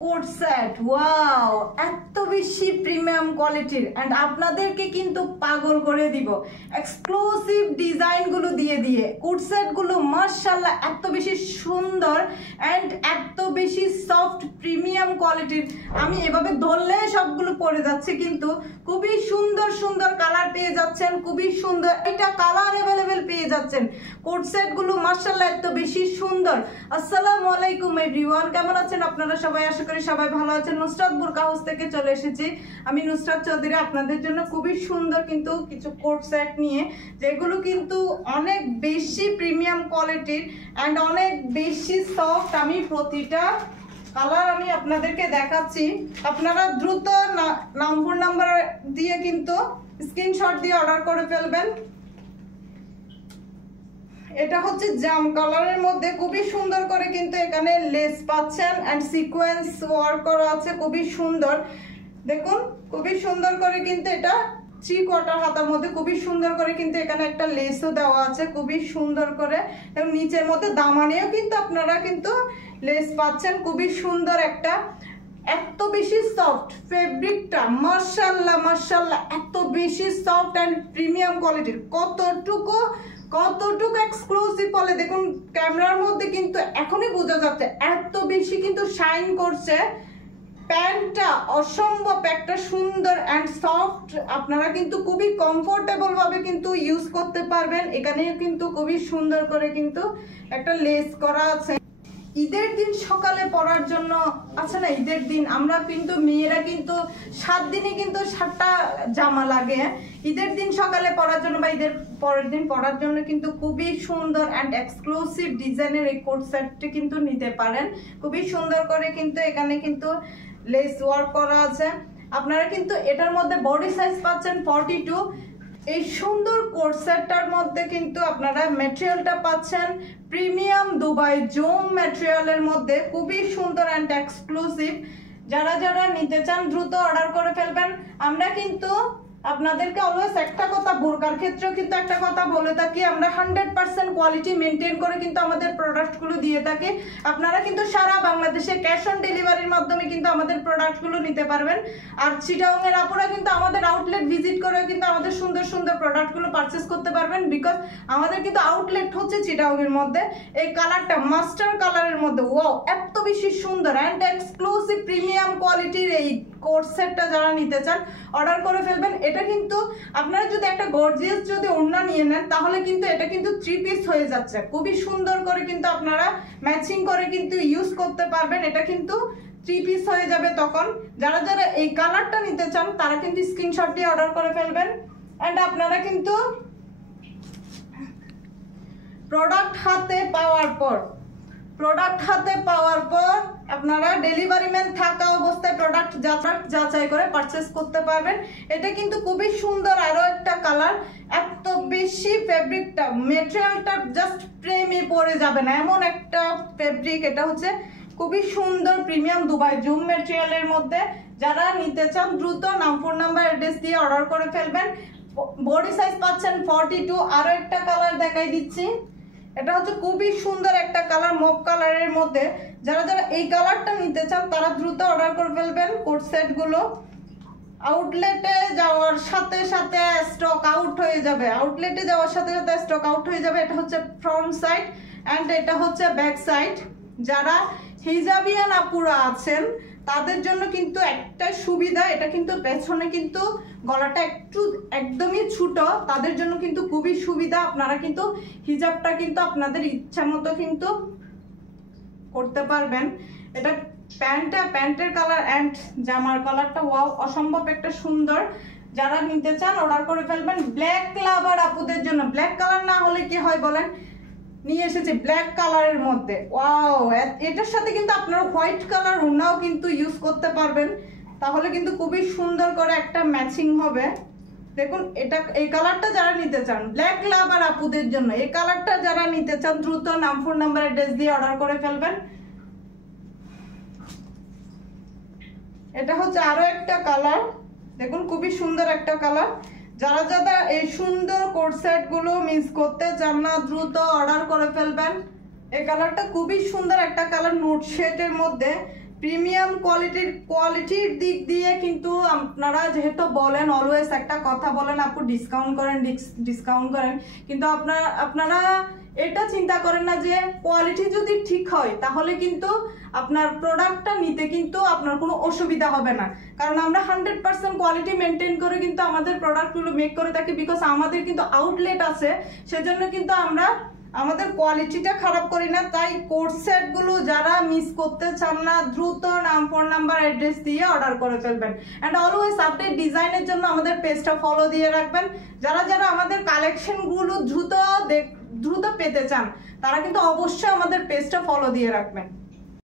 Coat set wow এত বেশি premium কোয়ালিটির এন্ড আপনাদেরকে কিন্তু পাগল করে দিব এক্সক্লুসিভ ডিজাইন গুলো দিয়ে দিয়ে কোট সেট গুলো মাশাআল্লাহ এত বেশি সুন্দর এন্ড এত বেশি সফট প্রিমিয়াম কোয়ালিটির। আমি এভাবে ধরলে সবগুলো পরে যাচ্ছে কিন্তু খুবই সুন্দর সুন্দর কালার পেয়ে যাচ্ছেন, খুবই সুন্দর এটা কালার अवेलेबल পেয়ে যাচ্ছেন। কোট সেট গুলো মাশাআল্লাহ এত বেশি সুন্দর। আসসালামু আলাইকুম এভরিওয়ান, কেমন আছেন আপনারা সবাই? আশা করি সবাই ভালো আছেন। নুসরাত বুরকা হাউস থেকে চলে এসেছি আমি নুসরাত চৌধুরী আপনাদের জন্য খুবই সুন্দর কিন্তু কিছু কোট সেট নিয়ে, যেগুলো কিন্তু অনেক বেশি প্রিমিয়াম কোয়ালিটির এন্ড অনেক বেশি সফট। আমি প্রতিটা কালার আমি আপনাদেরকে দেখাচ্ছি, আপনারা দ্রুত ফোন নাম্বার দিয়ে কিন্তু স্ক্রিনশট দিয়ে অর্ডার করে ফেলবেন। এটা হচ্ছে জাম কালারের মধ্যে খুবই সুন্দর করে কিন্তু এখানে লেস পাচ্ছেন এন্ড সিকোয়েন্স ওয়ার্ক করা আছে, খুবই সুন্দর। দেখুন খুবই সুন্দর করে কিন্তু এটা 3/4 হাতার মধ্যে খুবই সুন্দর করে কিন্তু এখানে একটা লেসও দেওয়া আছে, খুবই সুন্দর করে। এবং নিচের মধ্যে দামানেও কিন্তু আপনারা কিন্তু লেস পাচ্ছেন, খুবই সুন্দর একটা। এত বেশি সফট ফেব্রিকটা মাশাআল্লাহ মাশাআল্লাহ, এত বেশি সফট এন্ড প্রিমিয়াম কোয়ালিটির। কতটুকু এক্সক্লুসিভ বলে দেখুন, ক্যামেরার মধ্যে কিন্তু এখনই বোঝা যাচ্ছে এত বেশি কিন্তু শাইন করছে। প্যান্টটা অসম্ভব একটা সুন্দর এন্ড সফট, আপনারা কিন্তু খুবই কমফোর্টেবল ভাবে কিন্তু ইউজ করতে পারবেন। এখানে কিন্তু খুবই সুন্দর করে কিন্তু একটা লেস করা আছে। ঈদের দিন সকালে পরার জন্য আছে না, ঈদের দিন আমরা কিন্তু মেয়েরা কিন্তু 7 দিনে কিন্তু 7টা জামা লাগে। ঈদের দিন সকালে পরার জন্য বা ঈদের পরের দিন পরার জন্য কিন্তু খুবই সুন্দর এন্ড এক্সক্লুসিভ ডিজাইনের এই কোট সেটটি কিন্তু নিতে পারেন। খুবই সুন্দর করে কিন্তু এখানে কিন্তু লেস ওয়ার্ক করা আছে। আপনারা কিন্তু এটার মধ্যে বডি সাইজ পাচ্ছেন 42। এই সুন্দর কোট সেটটার মধ্যে কিন্তু আপনারা ম্যাটেরিয়ালটা পাচ্ছেন প্রিমিয়াম দুবাই জোম ম্যাটেরিয়ালের মধ্যে, খুবই সুন্দর এন্ড এক্সক্লুসিভ। যারা যারা নিতে চান দ্রুত অর্ডার করে ফেলবেন। আমরা কিন্তু আপনাদেরকে অলওয়েজ একটা কথা, বোরকার ক্ষেত্রেও কিন্তু একটা কথা বলে থাকি, আমরা 100% কোয়ালিটি মেনটেন করে কিন্তু আমাদের প্রোডাক্টগুলো দিয়ে থাকি। আপনারা কিন্তু সারা বাংলাদেশে ক্যাশ অন ডেলিভারির মাধ্যমে কিন্তু আমাদের প্রোডাক্টগুলো নিতে পারবেন। আর চিটাগং এর আপুরা কিন্তু আমাদের আউটলেট ভিজিট করেও কিন্তু আমাদের সুন্দর সুন্দর প্রোডাক্টগুলো পারচেস করতে পারবেন, বিকজ আমাদের কিন্তু আউটলেট হচ্ছে চিটাগং এর মধ্যে। এই কালারটা মাস্টার কালারের মধ্যে ওয়াও এত বেশি সুন্দর এন্ড এক্সক্লুসিভ প্রিমিয়াম কোয়ালিটির এই কোট সেটটা যারা নিতে চান অর্ডার করে ফেলবেন। এটা কিন্তু আপনারা যদি একটা গর্জিয়াস যদি ওড়না নিয়ে নেন তাহলে কিন্তু এটা কিন্তু 3 পিস হয়ে যাচ্ছে, খুবই সুন্দর করে কিন্তু আপনারা ম্যাচিং করে কিন্তু ইউজ করতে পারবেন। এটা কিন্তু 3 পিস হয়ে যাবে তখন। যারা যারা এই কালারটা নিতে চান তারা কিন্তু স্ক্রিনশট দিয়ে অর্ডার করে ফেলবেন। এন্ড আপনারা কিন্তু প্রোডাক্ট হাতে পাওয়ার পর আপনারা ডেলিভারি ম্যান থাকা অবস্থায় প্রোডাক্ট যাচাই করে পারচেস করতে পারবেন। এটা কিন্তু খুবই সুন্দর আরো একটা কালার, এত বেশি ফেব্রিকটা ম্যাটেরিয়ালটা জাস্ট প্রেমে পড়ে যাবে না এমন একটা ফেব্রিক। এটা হচ্ছে খুবই সুন্দর প্রিমিয়াম দুবাই জুম ম্যাটেরিয়ালের মধ্যে। যারা নিতে চান দ্রুত ফোন নাম্বার অ্যাড্রেস দিয়ে অর্ডার করে ফেলবেন। বডি সাইজ পাচ্ছেন 42। আরো একটা কালার দেখাই দিচ্ছি, এটা হচ্ছে খুবই সুন্দর একটা কালার মপ কালারের মধ্যে। যারা যারা এই কালারটা নিতে চান তারা দ্রুত অর্ডার করে ফেলবেন। কোট সেট গুলো আউটলেটে যাওয়ার সাথে সাথে স্টক আউট হয়ে যাবে, এটা হচ্ছে ফ্রন্ট সাইড এন্ড এটা হচ্ছে ব্যাক সাইড। যারা হিজাবিয়ান আপুরা আছেন তাদের জন্য কিন্তু একটা সুবিধা, এটা কিন্তু পেছনে কিন্তু গলাটা একটু একদমই ছোট, তাদের জন্য কিন্তু খুবই সুবিধা। আপনারা কিন্তু হিজাবটা কিন্তু আপনাদের ইচ্ছা মতো কিন্তু করতে পারবেন। এটা প্যান্টের কালার এন্ড জামার কালারটা ওয়াও অসম্ভব একটা সুন্দর। যারা নিতে চান অর্ডার করে ফেলবেন। ব্ল্যাক লাভার আপুদের জন্য, ব্ল্যাক কালার না হলে কি হয় বলেন, নিয়ে এসেছে ব্ল্যাক কালারের মধ্যে ওয়াও। এটার সাথে কিন্তু আপনারা হোয়াইট কালার ওড়নাও কিন্তু ইউজ করতে পারবেন, তাহলে কিন্তু খুবই সুন্দর করে একটা ম্যাচিং হবে। দেখুন এটা এই কালারটা যারা নিতে চান ব্ল্যাক লাভার আপুদের জন্য, এই কালারটা যারা নিতে চান দ্রুত ফোন নাম্বার অ্যাড্রেস দিয়ে অর্ডার করে ফেলবেন। এটা হচ্ছে আরো একটা কালার, দেখুন খুবই সুন্দর একটা কালার। যারা যারা এই সুন্দর কোট সেট গুলো মিস করতে চান না দ্রুত অর্ডার করে ফেলবেন। এই কালারটা খুবই সুন্দর একটা কালার, নোট শেডের মধ্যে। প্রিমিয়াম কোয়ালিটির দিক দিয়ে কিন্তু আপনারা যেহেতু বলেন অলওয়েজ একটা কথা বলেন আপু ডিসকাউন্ট করেন, কিন্তু আপনারা এটা চিন্তা করেন না যে কোয়ালিটি যদি ঠিক হয় তাহলে কিন্তু আপনার প্রোডাক্টটা নিতে কিন্তু আপনার কোনো অসুবিধা হবে না। কারণ আমরা 100% কোয়ালিটি মেনটেন করে কিন্তু আমাদের প্রোডাক্টগুলো মেক করে থাকি, বিকজ আমাদের কিন্তু আউটলেট আছে, সেজন্য কিন্তু আমরা আমাদের কোয়ালিটিটা খারাপ করি না। তাই কোড সেট গুলো যারা মিস করতে চান না, দ্রুত ফোন নাম্বার অ্যাড্রেস দিয়ে অর্ডার করে ফেলবেন। এন্ড অলওয়েজ আপডেট ডিজাইনের জন্য আমাদের পেজটা ফলো দিয়ে রাখবেন। যারা আমাদের কালেকশন গুলো দ্রুত পেতে চান তারা কিন্তু অবশ্যই আমাদের পেজটা ফলো দিয়ে রাখবেন।